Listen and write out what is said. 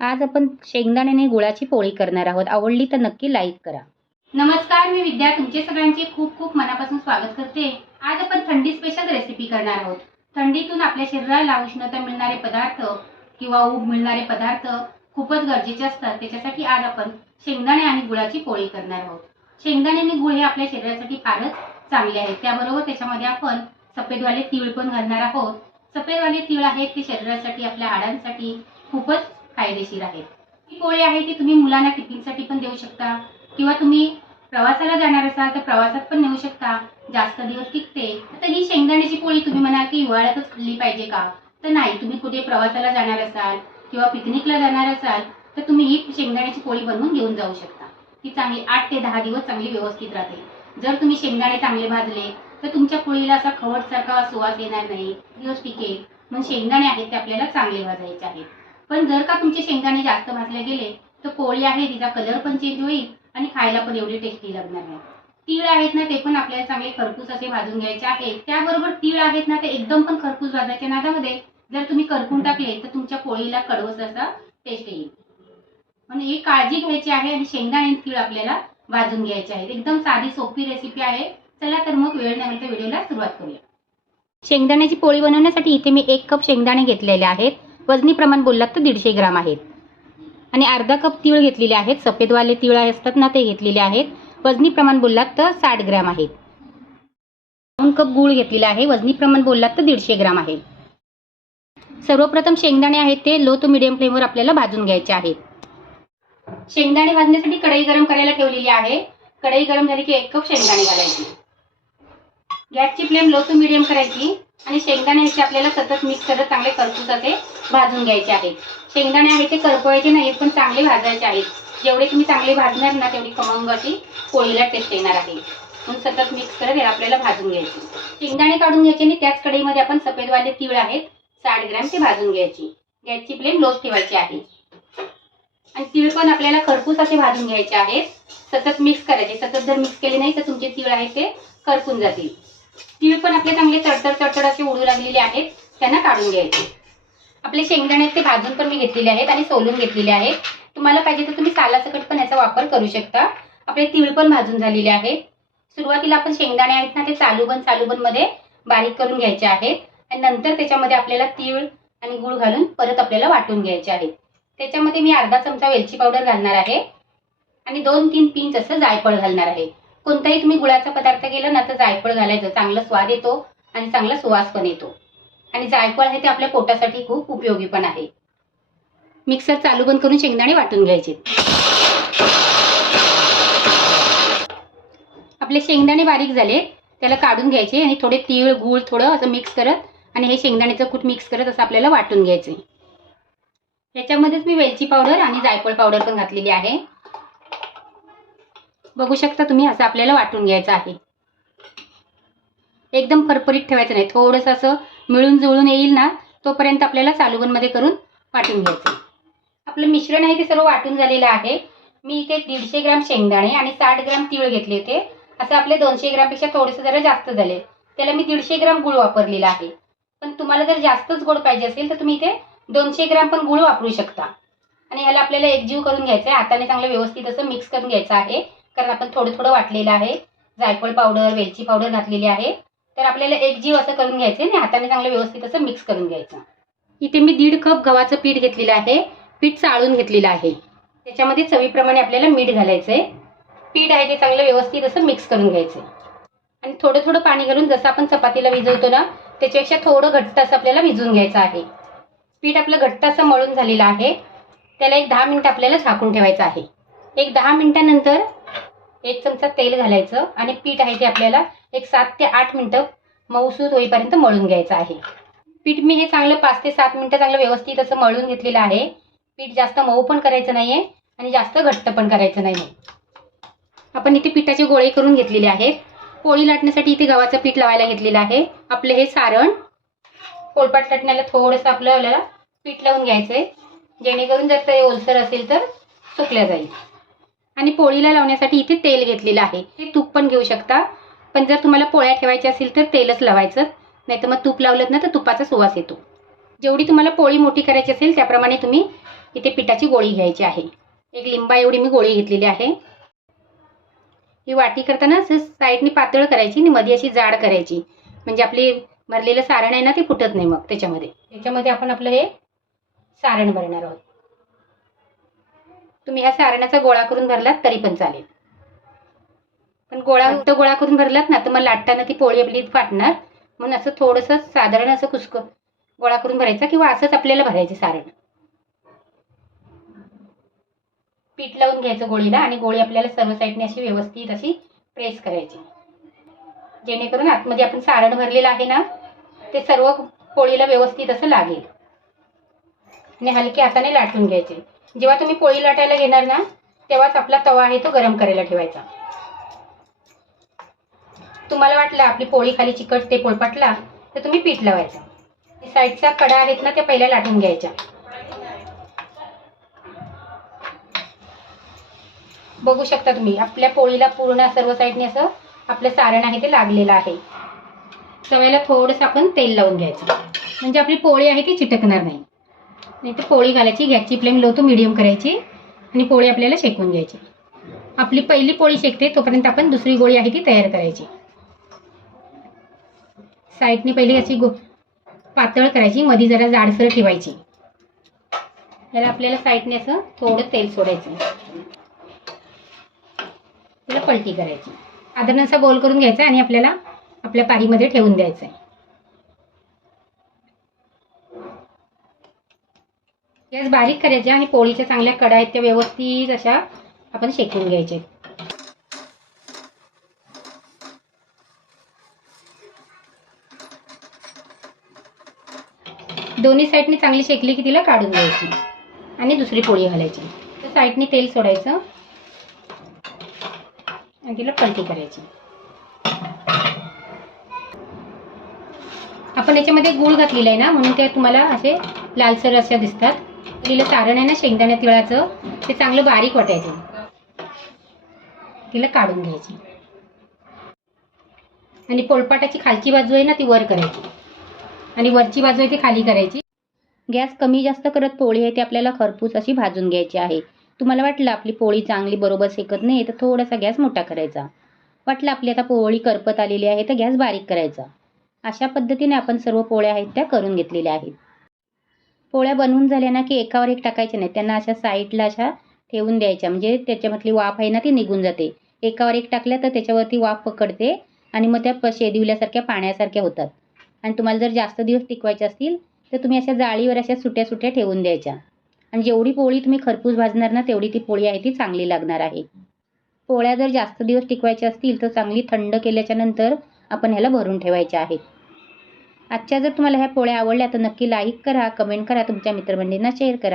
आज आपण शेंगदाण्याने गुळाची पोळी करणार आहोत. आवडली तर नक्की लाईक करा. नमस्कार मी विद्या. तुमचे सगळ्यांचे खूप खूप मनापासून स्वागत करते. आज आपण थंडी स्पेशल रेसिपी करणार आहोत. थंडीतून आपल्या शरीराला उष्णता मिळणारे पदार्थ किंवा ऊब मिळणारे पदार्थ खूपच गरजेचे असतात. त्याच्यासाठी आज आपण शेंगदाणे आणि गुळाची पोळी करणार आहोत. शेंगदाणे आणि गुळ हे आपल्या शरीरासाठी फारच चांगले आहेत त्याबरोबर त्याच्यामध्ये आपण सफेदवाले तीळ पण घालणार आहोत. सफेदवाले तीळ आहेत ते शरीरासाठी आपल्या हाडांसाठी खूपच फायदेशीर आहेत. ही पोळी आहे ती तुम्ही मुलांना टिफिनसाठी पण देऊ शकता किंवा तुम्ही प्रवासाला जाणार असाल तर प्रवासात पण नेऊ शकता. जास्त दिवस टिकते. तर ही शेंगदाण्याची पोळी तुम्ही म्हणाल की हिवाळ्यातच खाल्ली पाहिजे का? तर नाही तुम्ही कुठे प्रवासाला जाणार असाल किंवा पिकनिकला जाणार असाल तर तुम्ही ही शेंगदाण्याची पोळी बनवून घेऊन जाऊ शकता. ती चांगली आठ ते दहा दिवस चांगली व्यवस्थित राहते. जर तुम्ही शेंगदाणे चांगले भाजले तर तुमच्या पोळीला असा खवटसारखा सुवास येणार नाही. दिवस टिकेल. म्हणून शेंगदाणे आहेत ते आपल्याला चांगले भाजायचे आहेत. पण जर का तुमचे शेंगदाणे जास्त भाजले गेले तर पोळी आहे तिचा कलर पण चेंज होईल आणि खायला पण एवढी टेस्टी लागणार नाही. तीळ आहेत ना ते पण आपल्याला चांगले खरपूस असे भाजून घ्यायचे आहेत त्याबरोबर तीळ आहेत ना ते एकदम पण खरपूस भाजायच्या नादामध्ये जर तुम्ही करपून टाकले तर तुमच्या पोळीला कडवस असा टेस्ट येईल. म्हणजे ही काळजी घ्यायची आहे आणि शेंगदाणे आणि तीळ आपल्याला भाजून घ्यायचे आहेत. एकदम साधी सोपी रेसिपी आहे. चला तर मग वेळ नाही व्हिडिओला सुरुवात करूया. शेंगदाण्याची पोळी बनवण्यासाठी इथे मी एक कप शेंगदाणे घेतलेले आहेत. वजनी प्रमाण बोललात तर दीडशे ग्राम आहेत. आणि अर्धा कप तीळ घेतलेले आहेत. सफेदवाले तीळ असतात ना ते घेतलेले आहेत. वजनी प्रमाण बोललात तर साठ ग्रॅम आहेत. दोन कप गूळ घेतलेला आहे. वजनी प्रमाण बोललात तर दीडशे ग्राम आहे. सर्वप्रथम शेंगदाणे आहेत ते लो टू मिडियम फ्लेमवर आपल्याला भाजून घ्यायचे आहेत. शेंगदाणे भाजण्यासाठी कढई गरम करायला ठेवलेली आहे. कढई गरम झाली की एक कप शेंगदाणे घालायची. गॅसची फ्लेम लो टू मिडियम करायची. आणि शेंगदाण्याचे आपल्याला सतत मिक्स करत चांगले खरपूस असे भाजून घ्यायचे आहेत. शेंगदाणे आहे ते करपवायचे नाहीत पण चांगले भाजायचे आहेत. जेवढे तुम्ही चांगले भाजणार ना तेवढी खमंग अशी पोळीला टेस्ट येणार आहे. म्हणून सतत मिक्स करत आपल्याला भाजून घ्यायचे. शेंगदाणे काढून घ्यायचे आणि त्याच कढईमध्ये आपण सफेदवाले तीळ आहेत साठ ग्रॅम ते भाजून घ्यायची. गॅसची फ्लेम लोच ठेवायची आहे. आणि तीळ पण आपल्याला खरपूस असे भाजून घ्यायचे आहेत. सतत मिक्स करायचे. सतत जर मिक्स केले नाही तर तुमचे तीळ आहे ते करपून जातील. तीळ पण आपले चांगले तडतड तडतड असे उडू लागलेले आहेत. त्यांना काढून घ्यायचे. आपले शेंगदाणे आहेत ते भाजून पण मी घेतलेले आहेत आणि सोलून घेतलेले आहेत. तुम्हाला पाहिजे तर तुम्ही सालासकट पण याचा वापर करू शकता. आपले तीळ पण भाजून झालेले आहेत. सुरुवातीला आपण शेंगदाणे आहेत ना ते चालूबन चालूबनमध्ये बारीक करून घ्यायचे आहेत. आणि नंतर त्याच्यामध्ये आपल्याला तीळ आणि गुळ घालून परत आपल्याला वाटून घ्यायचे आहेत. त्याच्यामध्ये मी अर्धा चमचा वेलची पावडर घालणार आहे. आणि दोन तीन पिंच असं जायफळ घालणार आहे. कोणताही तुम्ही गुळाचा पदार्थ केला ना तर जायफळ घालायचं. चांगला स्वाद येतो आणि चांगला सुवास पण येतो. आणि जायफळ आहे ते आपल्या पोटासाठी खूप उपयोगी पण आहे. मिक्सर चालू बंद करून शेंगदाणे वाटून घ्यायचे. आपले शेंगदाणे बारीक झाले त्याला काढून घ्यायचे आणि थोडे तीळ गूळ थोडं असं मिक्स करत आणि हे शेंगदाण्याचं कूट मिक्स करत असं आपल्याला वाटून घ्यायचे. याच्यामध्येच मी वेलची पावडर आणि जायफळ पावडर पण घातलेली आहे. बघू शकता तुम्ही असं आपल्याला वाटून घ्यायचं आहे. एकदम फरफरीत ठेवायचं नाही. थोडंसं असं मिळून जुळून येईल ना तोपर्यंत आपल्याला चालूबनमध्ये करून वाटून घ्यायचं. आपलं मिश्रण आहे ते सर्व वाटून झालेलं आहे. मी इथे दीडशे ग्राम शेंगदाणे आणि साठ ग्राम तीळ घेतले होते. असं आपले दोनशे ग्रामपेक्षा थोडेसे जरा जास्त झाले. त्याला मी दीडशे ग्राम गुळ वापरलेला आहे. पण तुम्हाला जर जास्तच गोड पाहिजे असेल तर तुम्ही इथे दोनशे ग्राम पण गुळ वापरू शकता. आणि ह्याला आपल्याला एकजीव करून घ्यायचं आहे हाताने चांगलं व्यवस्थित असं मिक्स करून घ्यायचं आहे. कारण आपण थोडं थोडं वाटलेलं आहे. जायफळ पावडर वेलची पावडर घातलेली आहे. तर आपल्याला एकजीव असं करून घ्यायचं आणि हाताने चांगलं व्यवस्थित असं मिक्स करून घ्यायचं. इथे मी दीड कप गव्हाचं पीठ घेतलेलं आहे. पीठ चाळून घेतलेलं आहे. त्याच्यामध्ये चवीप्रमाणे आपल्याला मीठ घालायचं आहे पीठ आहे ते चांगलं व्यवस्थित असं मिक्स करून घ्यायचं आणि थोडं थोडं पाणी घालून जसं आपण चपातीला विजवतो ना त्याच्यापेक्षा थोडं घट्ट असं आपल्याला विजून घ्यायचं आहे. पीठ आपलं घट्ट असं मळून झालेलं आहे. त्याला एक दहा मिनिटं आपल्याला झाकून ठेवायचं आहे. एक दहा मिनिटानंतर एक चमचा तेल घालायचं आणि पीठ आहे ते आपल्याला एक सात ते आठ मिनिटं मऊसूत होईपर्यंत मळून घ्यायचं आहे. पीठ मी हे चांगलं पाच ते सात मिनिटं चांगलं व्यवस्थित असं मळून घेतलेलं आहे. पीठ जास्त मऊ पण करायचं नाही आहे आणि जास्त घट्ट पण करायचं नाही आपण इथे पिठाचे गोळे करून घेतलेले आहेत. पोळी लाटण्यासाठी इथे गव्हाचं पीठ लावायला घेतलेलं आहे. आपलं हे सारण. पोळपाट लाटण्याला थोडंसं आपलं आपल्याला पीठ लावून घ्यायचं आहे जेणेकरून जर ते ओलसर असेल तर सुकल्या जाईल. आणि पोळीला लावण्यासाठी इथे तेल घेतलेलं आहे. ते तूप पण घेऊ शकता. पण जर तुम्हाला पोळ्या ठेवायच्या असेल तर तेलच लावायचं. नाही तर मग तूप लावलं ना तर तुपाचा सुवास येतो. जेवढी तुम्हाला पोळी मोठी करायची असेल त्याप्रमाणे तुम्ही इथे पिठाची गोळी घ्यायची आहे. एक लिंबा एवढी मी गोळी घेतलेली आहे. ही वाटी करताना साईडने साईडनी पातळ करायची आणि मध्ये अशी जाड करायची. म्हणजे आपली भरलेलं सारण आहे ना ते फुटत नाही मग त्याच्यामध्ये. त्याच्यामध्ये आपण आपलं हे सारण भरणार आहोत. तुम्ही ह्या सारणाचा गोळा करून भरलात तरी पण चालेल. पण गोळा तो गोळा करून भरलात ना तर मग लाटताना ती पोळी आपली फाटणार. म्हणून असं थोडंसं साधारण असं कुसक गोळा करून भरायचा किंवा असंच आपल्याला भरायचे सारण. पीठ लावून घ्यायचं गोळीला आणि गोळी आपल्याला सर्व साईडने अशी व्यवस्थित अशी प्रेस करायची. जेणेकरून आतमध्ये आपण सारण भरलेलं आहे ना ते सर्व पोळीला व्यवस्थित असं लागेल. आणि हलके हाताने लाटून घ्यायचे. जेव्हा तुम्ही पोळी लाटायला घेणार ना तेव्हाच आपला तवा आहे तो गरम करायला ठेवायचा. तुम्हाला वाटलं आपली पोळी खाली चिकट ते पोळपाटला तर तुम्ही पीठ लावायचं. साईडच्या कडा आहेत ना त्या पहिल्या लाटून घ्यायच्या. बघू शकता तुम्ही आपल्या पोळीला पूर्ण सर्व साईडने असं आपलं सारण आहे ते लागलेलं आहे. तव्याला थोडंसं आपण तेल लावून घ्यायचं. म्हणजे आपली पोळी आहे ती चिटकणार नाही. नाही तर पोळी घालायची गॅसची फ्लेम लो टू मिडियम करायची आणि पोळी आपल्याला शेकून घ्यायची. आपली पहिली पोळी शेकते तोपर्यंत आपण दुसरी गोळी आहे ती तयार करायची. साईडने पहिली अशी गो पातळ करायची मध्ये जरा जाडसर ठेवायची. त्याला आपल्याला साईडने असं थोडं तेल सोडायचं. त्याला पलटी करायची. साधारण असा गोल करून घ्यायचा आणि आपल्याला आपल्या पारीमध्ये ठेवून द्यायचं आहे गॅस बारीक करायचे आणि पोळीच्या चांगल्या कडा आहेत त्या व्यवस्थित अशा आपण शेकून घ्यायचे. दोन्ही साईडने चांगली शेकली की तिला काढून द्यायची आणि दुसरी पोळी घालायची. तर साईडने तेल सोडायचं. आणि तिला पलटी करायची. आपण याच्यामध्ये गूळ घातलेला आहे ना म्हणून ते तुम्हाला असे लालसर अशा दिसतात. तिला सारण आहे ना शेंगदाण्या तिळाचं ते चांगलं बारीक वाटायचं. तिला काढून घ्यायची. आणि पोळपाटाची खालची बाजू आहे ना ती वर करायची. आणि वरची बाजू आहे ती खाली करायची. गॅस कमी जास्त करत पोळी आहे ती आपल्याला खरपूस अशी भाजून घ्यायची आहे. तुम्हाला वाटलं आपली पोळी चांगली बरोबर शेकत नाही तर थोडासा गॅस मोठा करायचा. वाटलं आपली आता पोळी करपत आलेली आहे तर गॅस बारीक करायचा. अशा पद्धतीने आपण सर्व पोळ्या आहेत त्या करून घेतलेल्या आहेत. पोळ्या बनवून झाल्या ना की एकावर एक टाकायच्या नाही. त्यांना अशा साईडला अशा ठेवून द्यायच्या. म्हणजे त्याच्यामधली वाफ आहे ना ती निघून जाते. एकावर एक टाकल्या तर त्याच्यावरती वाफ पकडते आणि मग त्या शेदिवल्यासारख्या पाण्यासारख्या होतात. आणि तुम्हाला जर जास्त दिवस टिकवायचे असतील तर तुम्ही अशा जाळीवर अशा सुट्या सुट्या ठेवून द्यायच्या. आणि जेवढी पोळी तुम्ही खरपूस भाजणार ना तेवढी ती पोळी आहे ती चांगली लागणार आहे. पोळ्या जर जास्त दिवस टिकवायच्या असतील तर चांगली थंड केल्याच्यानंतर आपण ह्याला भरून ठेवायच्या आहेत आजच्या जर तुम्हाला ह्या पोळ्या आवडल्या तर नक्की लाईक करा कमेंट करा तुमच्या मित्रमंडळींना शेअर करा.